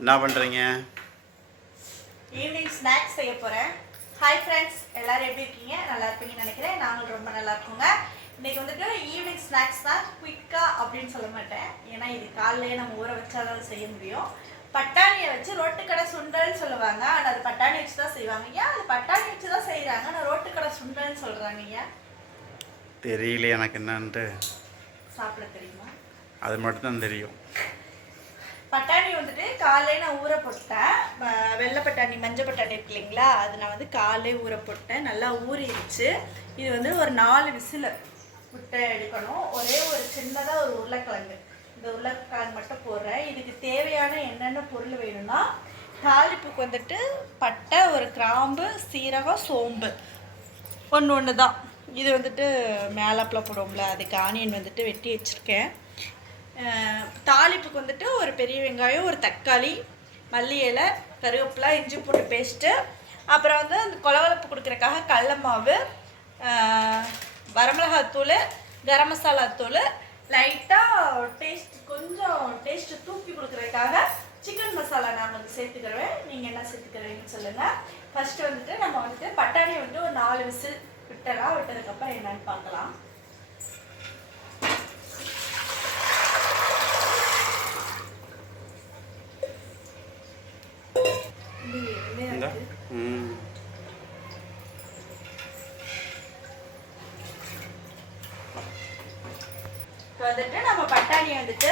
என்ன பண்ணுறீங்க? Evening snacks செய்ய போகிறேன். ஹாய் ஃப்ரெண்ட்ஸ், எல்லோரும் எப்படி இருக்கீங்க? நல்லா இருப்பீங்கன்னு நினைக்கிறேன். நாங்களும் ரொம்ப நல்லா இருக்கோங்க. இன்றைக்கி வந்துட்டு ஈவினிங் ஸ்நாக்ஸ் தான், குயிக்காக அப்படின்னு சொல்ல மாட்டேன். ஏன்னா இது காலையிலே நம்ம ஊற வச்சாதான் செய்ய முடியும். பட்டாணியை வச்சு ரோட்டுக்கடை சுண்டல்னு சொல்லுவாங்க. ஆனால் அது பட்டாணி வச்சு தான் செய்வாங்க. ஏன் அது பட்டாணி வச்சு தான் செய்கிறாங்க, ஆனால் ரோட்டுக்கடை சுண்டல்னு சொல்கிறாங்க? ஏன் தெரியல எனக்கு என்னன்ட்டு. சாப்பிட தெரியுமா? அது மட்டும்தான் தெரியும். பட்டாணி வந்துட்டு காலையில் நான் ஊற போட்டேன். வெள்ளை பட்டாணி மஞ்சள் பட்டாணி இருக்கு இல்லைங்களா, அது நான் வந்து காலையே ஊற போட்டேன். நல்லா ஊறிடுச்சு. இது வந்து ஒரு 4 விசில் விட்டு எடுக்கணும். ஒரே ஒரு சின்னதாக ஒரு உருளைக்கிழங்கு, இந்த உருளைக்கிழங்கு மட்டும் போடுறேன். இதுக்கு தேவையான என்னென்ன பொருள் வேணும்னா, தாளிப்புக்கு வந்துட்டு பட்டை, ஒரு கிராம்பு, சீரகம், சோம்பு ஒன்று தான். இது வந்துட்டு மேலாப்பில் போடுவோம்ல, அதுக்கு ஆனியன் வந்துட்டு வெட்டி வச்சுருக்கேன். தாளிப்புக்கு வந்துட்டு ஒரு பெரிய வெங்காயம், ஒரு தக்காளி, மல்லி இலை, கருவேப்பிலை, இஞ்சி பூண்டு பேஸ்ட்டு, அப்புறம் வந்து அந்த கொலவலப்பு கொடுக்குறக்காக கடல மாவு, வரமிளகாத்தூள், கரம் மசாலா தூள், லைட்டாக கொஞ்சம் டேஸ்ட்டு தூக்கி கொடுக்குறதுக்காக சிக்கன் மசாலா நான் வந்து சேர்த்துக்கிறேன். நீங்கள் என்ன சேர்த்துக்கிறீங்கன்னு சொல்லுங்கள். ஃபஸ்ட்டு வந்துட்டு நம்ம வந்துட்டு பட்டாணி வந்துட்டு ஒரு 4 விசில் விட்டதுக்கப்புறம் என்னன்னு பார்க்கலாம். வந்துட்டு நம்ம பட்டாணியை வந்துட்டு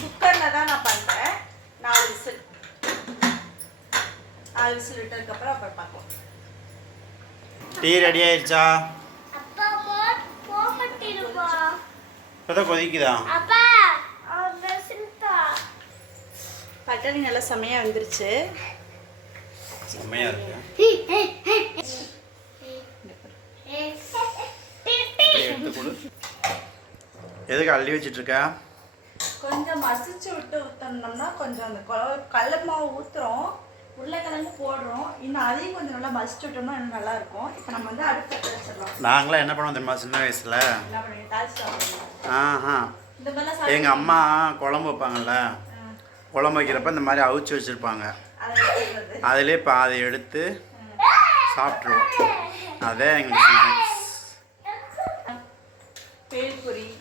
குக்கரில் தான் நான் பண்ணுறேன். 4 விசில் விட்டதுக்கப்புறம் அப்புறம் பார்க்கலாம். டீ ரெடி ஆயிடுச்சா? இப்போதான் கொதிக்குதா? பட்டாணி நல்லா செமையாக வந்துருச்சு. செம்மையா இருக்கு. எதுக்கு அள்ளி வச்சிட்டு இருக்க? கொஞ்சம் மசிச்சு விட்டு ஊற்றணும்னா கொஞ்சம் அந்த கடல மாவு ஊற்றுறோம், உருளைக்கிழங்கு போடுறோம், இன்னும் அதையும் கொஞ்சம் நல்லா மசிச்சு விட்டோம்னா இன்னும் நல்லா இருக்கும். இப்போ நம்ம வந்து அடுப்பு வச்சிடலாம். நாங்களாம் என்ன பண்ணுவோம் தெரியுமா சின்ன வயசுல? என்ன பண்ணுவீங்க? தாளிச்சு இந்த மாதிரிலாம் எங்கள் அம்மா குழம்பு வைப்பாங்கல்ல, குழம்பு வைக்கிறப்ப இந்த மாதிரி அவிச்சு வச்சுருப்பாங்க. அதிலே பாதி எடுத்து சாப்பிட்ருவோம். அதே எங்களுக்கு ஸ்நாக்ஸ்.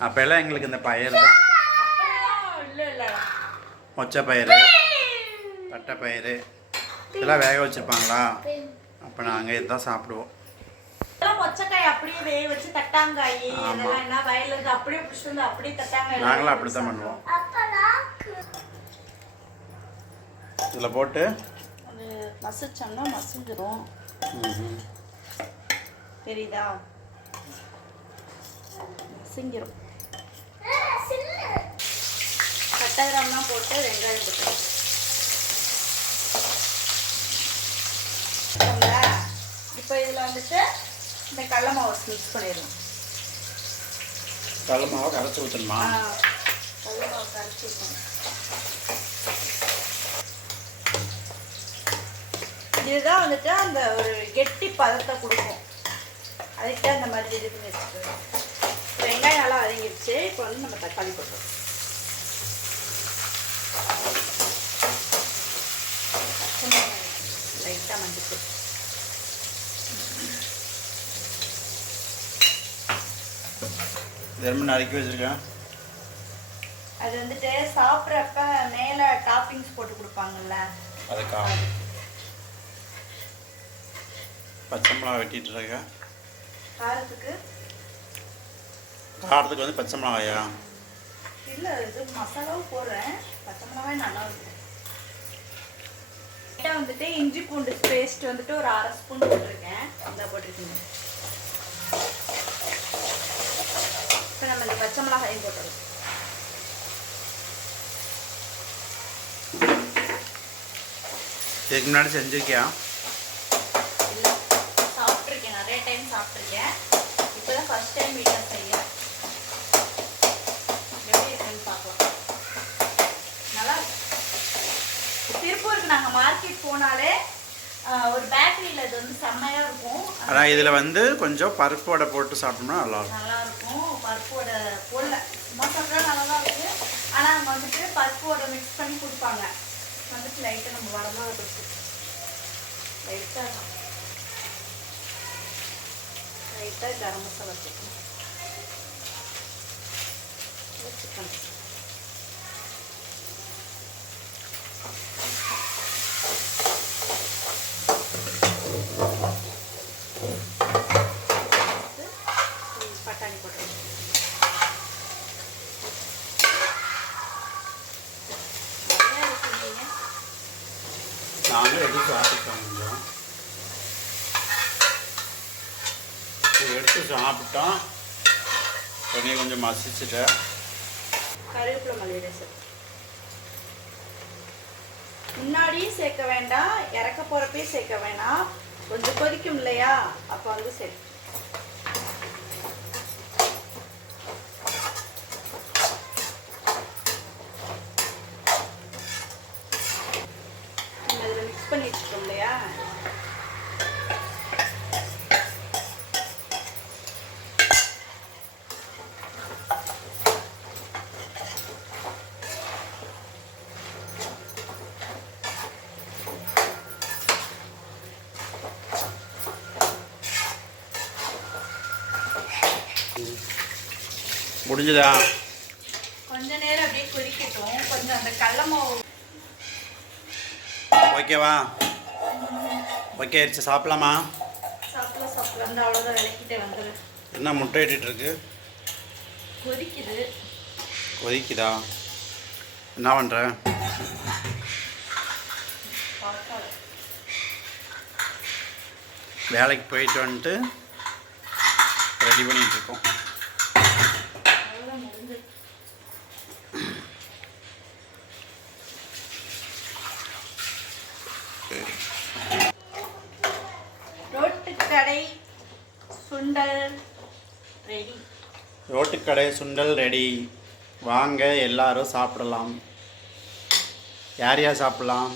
அப்போல்லாம் எங்களுக்கு இந்த பயிர் தான், மொச்சை பயிறு, பட்டை பயிறு இதெல்லாம் வேக வச்சுருப்பாங்களா, அப்போ நாங்கள் இதுதான் சாப்பிடுவோம். மொச்சக்காய் அப்படியே வேக வச்சு தட்டாங்காய் இதெல்லாம் என்ன வயலுக்கு அப்படியே பிடிச்சிட்டு வந்து அப்படியே தட்டாங்காய் நாங்களும் அப்படி தான் பண்ணுவோம். இதில் போட்டு அது மசிச்சோம்னா மசிஞ்சிரும். தெரியுதா? மசிஞ்சிரும். கட்டகிராம்லாம் போட்டு வெங்காயம் போட்டு இப்போ இதில் வந்துட்டு இந்த கடல மாவு மிக்ஸ் பண்ணிடணும். கடல மாவை கரைச்சி ஊற்றணுமா? கடல மாவு கரைச்சி ஊற்றணும். இதுதான் வந்துட்டு அந்த ஒரு கெட்டி பதத்தை கொடுக்கும். அதுக்கிட்ட அந்த மாதிரி இது பண்ணி வச்சுக்கணும். வெங்காயம் நல்லா வதங்கிடுச்சு. இப்போ வந்து நம்ம தக்காளி போட்டுருவோம். லைட்டாக மஞ்சள் திரும்ப நறுக்கி வச்சுருக்கேன். அது வந்துட்டு சாப்பிட்றப்ப மேலே டாப்பிங்ஸ் போட்டு கொடுப்பாங்கல்ல, அதுக்காக பச்சை மிளகா வெட்டிட்டு இருக்க. காரத்துக்கு வந்து பச்சை மிளகாயா? இல்லை, இது மசாலாவும் போடுறேன். பச்சை மிளகாய் நல்லா இருக்கும். வந்துட்டு இஞ்சி பூண்டு பேஸ்ட் வந்துட்டு ஒரு 1/2 ஸ்பூன் போட்டிருக்கேன். இந்த போட்டிருக்கீங்க. இப்போ நம்ம இந்த பச்சை மிளகாயும் போட்டுருவோம். இதுக்கு முன்னாடி செஞ்சுருக்கியா? இல்லை, சாப்பிட்ருக்கேன், நிறைய டைம் சாப்பிட்ருக்கேன். இப்போ தான் ஃபஸ்ட் டைம் வீட்டில் செய்யறேன். எப்படி இருக்குன்னு பார்க்கலாம். நல்லா இருக்கு. திருப்பூருக்கு நாங்கள் மார்க்கெட் போனாலே ஒரு பேக்கரியில் இது வந்து செம்மையாக இருக்கும். ஆனால் இதில் வந்து கொஞ்சம் பருப்பு வடை போட்டு சாப்பிட்டோம்னா நல்லாயிருக்கும். பருப்பு வடை போடல, சும்மா சாப்பிட்டா நல்லா தான் இருக்குது. ஆனால் அவங்க வந்துட்டு பருப்பு வடை மிக்ஸ் பண்ணி கொடுப்பாங்க. வந்துட்டு லைட்டாக நம்ம வரமாக இருக்கும். லைட்டாக கரம் மசாலா வச்சுக்கணும். சிக்கன் பட்டாணி போட்டுருவோம். நாங்கள் எடுத்து சாப்பிட்டோம். எடுத்து சாப்பிட்டோம். கொஞ்சம் மசிச்சுட்டேன். கருவேப்பிலை மல்லிகை சார் முன்னாடியும் சேர்க்க வேண்டாம், இறக்க போகிறப்பே சேர்க்க வேணாம். கொஞ்சம் கொதிக்கும் இல்லையா, அப்போ வந்து சேர்க்க. அதில் மிக்ஸ் பண்ணி வச்சுக்கோம் இல்லையா. முடிஞ்சதா? கொஞ்ச நேரம் அப்படியே கொதிக்கட்டும். கொஞ்சம் அந்த கடல மாவு ஓகேவா? ஓகே ஆயிடுச்சு. சாப்பிடலாமா? சாப்பிடலாம் வந்து அவ்வளோதான். விளக்கிட்டே வந்துடு. என்ன முட்டை இட்டுட்டு இருக்கு? கொதிக்குதா? என்ன பண்ணுற? வேலைக்கு போயிட்டு வந்துட்டு ரெடி பண்ணிட்டு இருக்கோம். ரோட்டுக்கடை சுண்டல் ரெடி. ரோட்டுக்கடை சுண்டல் ரெடி. வாங்க எல்லாரும் சாப்பிடலாம். யார் யார் சாப்பிடலாம்?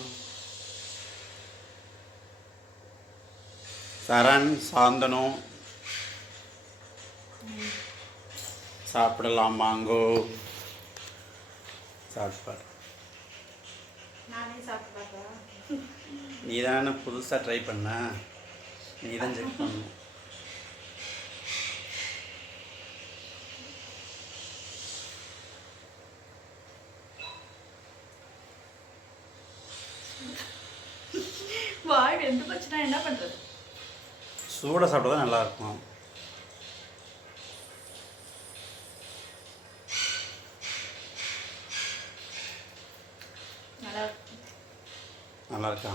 சரண், சாந்தனு சாப்பிடலாம். வாங்கோ சாப்பிட்பார். நானே சாப்பிட்டு. நீ தானே புதுசாக ட்ரை பண்ண, நீ தான் செக் பண்ணணும். வாய் வெந்து போச்சுன்னா என்ன பண்ணுறது? சூடாக சாப்பிட்டா தான் நல்லாயிருக்கும். நல்லா இருக்கா?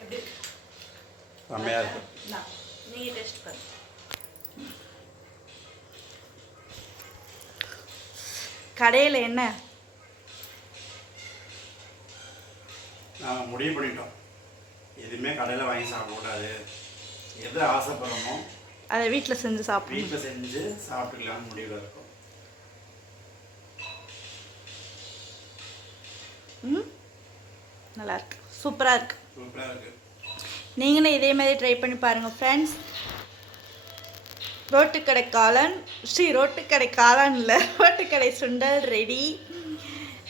எப்படி செம்மையாக இருக்கு. நீங்கள் டேஸ்ட் பண்ணு. கடையில் என்ன நாங்கள் முடிவு பண்ணிட்டோம், எதுவுமே கடையில் வாங்கி சாப்பிடக்கூடாது. எது ஆசைப்படுறோமோ அதை வீட்டில் செஞ்சு சாப்பிடுவோம். வீட்டில் செஞ்சு சாப்பிட்டுக்கலாம்னு முடிவில் இருக்கும். நல்லா இருக்கு, சூப்பராக இருக்கு. சூப்பராக இருக்கு. நீங்களும் இதே மாதிரி ட்ரை பண்ணி பாருங்கள் ஃப்ரெண்ட்ஸ். ரோட்டுக்கடை காளான் இல்லை, ரோட்டுக்கடை சுண்டல் ரெடி.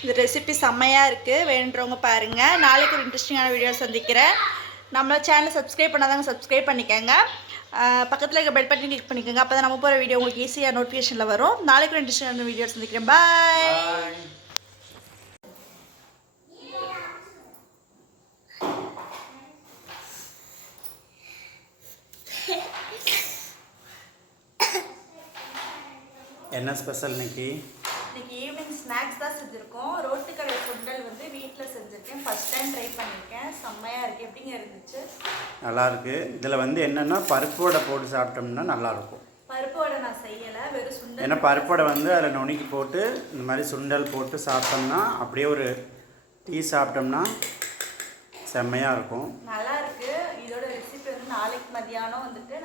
இந்த ரெசிபி செம்மையாக இருக்குது, வேணுன்றவங்க பாருங்கள். நாளைக்கு ஒரு இன்ட்ரெஸ்டிங்கான வீடியோ சந்திக்கிறேன். நம்ம சேனலை சப்ஸ்கிரைப் பண்ணாதாங்க சப்ஸ்கிரைப் பண்ணிக்கோங்க. பக்கத்தில் இருக்க பெல் பட்டன் கிளிக் பண்ணிக்கோங்க. அப்போ தான் நம்ம போகிற வீடியோ உங்களுக்கு ஈஸியாக நோட்டிஃபிகேஷனில் வரும். நாளைக்கு ஒரு இன்ட்ரெஸ்டிங்கான வீடியோ சந்திக்கிறேன். பாய். என்ன ஸ்பெஷல் இன்னைக்கு? ஈவினிங் ஸ்நாக்ஸ் தான் செஞ்சுருக்கோம். ரோட்டுக்கடை சுண்டல் வந்து வீட்டில் செஞ்சுருக்கேன். ஃபஸ்ட் டைம் ட்ரை பண்ணியிருக்கேன். செம்மையாக இருக்குது. எப்படிங்க இருந்துச்சு? நல்லாயிருக்கு. இதில் வந்து என்னென்னா பருப்பு வடை போட்டு சாப்பிட்டோம்னா நல்லாயிருக்கும். பருப்பு வடை நான் செய்யலை, வெறும் சுண்டல். ஏன்னா பருப்பு வடை வந்து அதில் நுணுக்கி போட்டு இந்த மாதிரி சுண்டல் போட்டு சாப்பிட்டோம்னா அப்படியே ஒரு டீ சாப்பிட்டோம்னா செம்மையாக இருக்கும். நல்லா இருக்குது. இதோட ரெசிபி வந்து நாளைக்கு மதியானம் வந்துட்டு